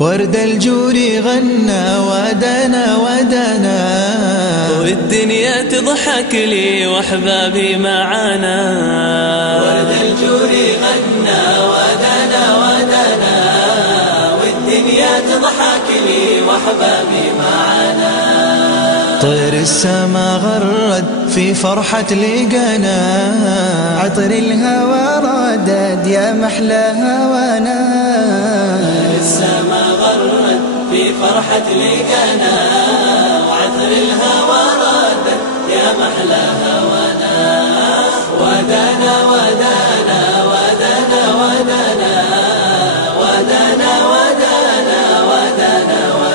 ورد الجور غنى ودنا ودنا، والدنيا تضحك لي واحبابي معانا. ورد الجور غنى ودنا ودنا، والدنيا تضحك لي واحبابي معانا. طير السما غرد في فرحة لقانا، عطر الهوى ردد يا محلى هوانا. طير السما غرد في فرحة لقانا، وعطر الهوى ردد يا محلى هوانا. ودنا ودنا ودنا ودنا ودنا ودنا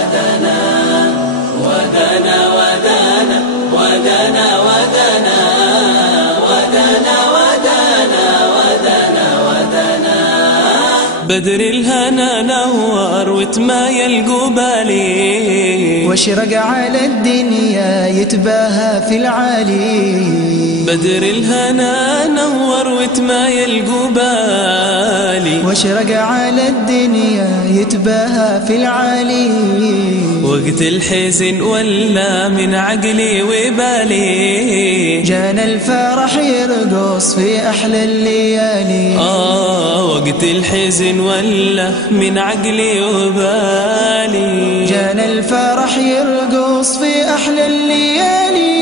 ودنا ودنا ودنا ودنا ودنا ودنا ودنا ودنا ودنا. بدر الهنا نور وتمايل قبالي، واشرق على الدنيا يتباهى في العالي. بدر الهنا نور وتمايل قبالي، واشرق على الدنيا يتباهى في العالي. وقت الحزن ولا من عقلي وبالي، جانا الفرح يرقص في أحلى الليالي. وقت الحزن ولا من عقلي وبالي، جانا الفرح يرقص في أحلى الليالي.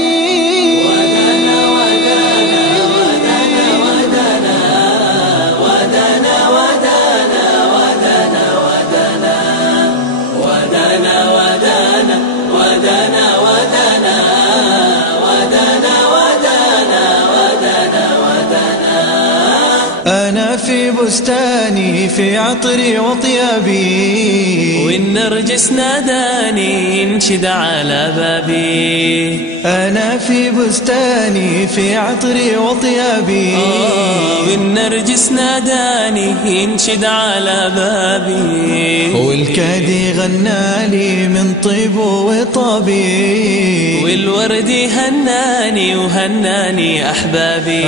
أنا في بستاني في عطري وطيابي، والنرجس ناداني ينشد على بابي. أنا في بستاني في عطري وطيابي، والنرجس ناداني ينشد على بابي. والكادي غنالي من طيب وطابي، والورد هناني وهناني أحبابي.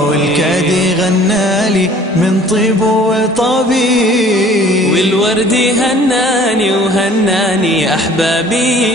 والكادي غنالي من طيب وطابي، والورد هناني وهناني أحبابي.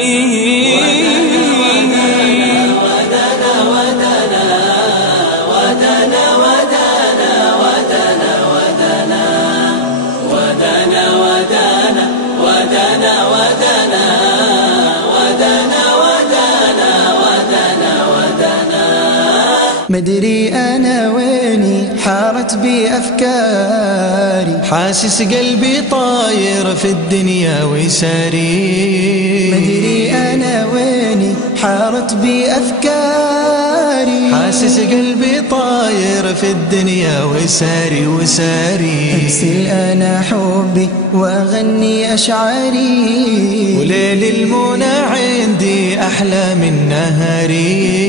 مدري أنا ويني حارت بي أفكاري، حاسس قلبي طاير في الدنيا وساري. مدري أنا ويني حارت بي أفكاري، حاسس قلبي طاير في الدنيا وساري وساري. أرسل أنا حبي وأغني أشعاري، وليل المنى عندي أحلى من نهاري.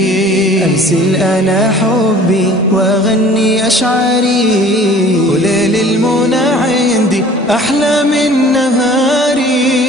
أرسل أنا حبي وأغني أشعاري، وليل المنى عندي أحلى من نهاري.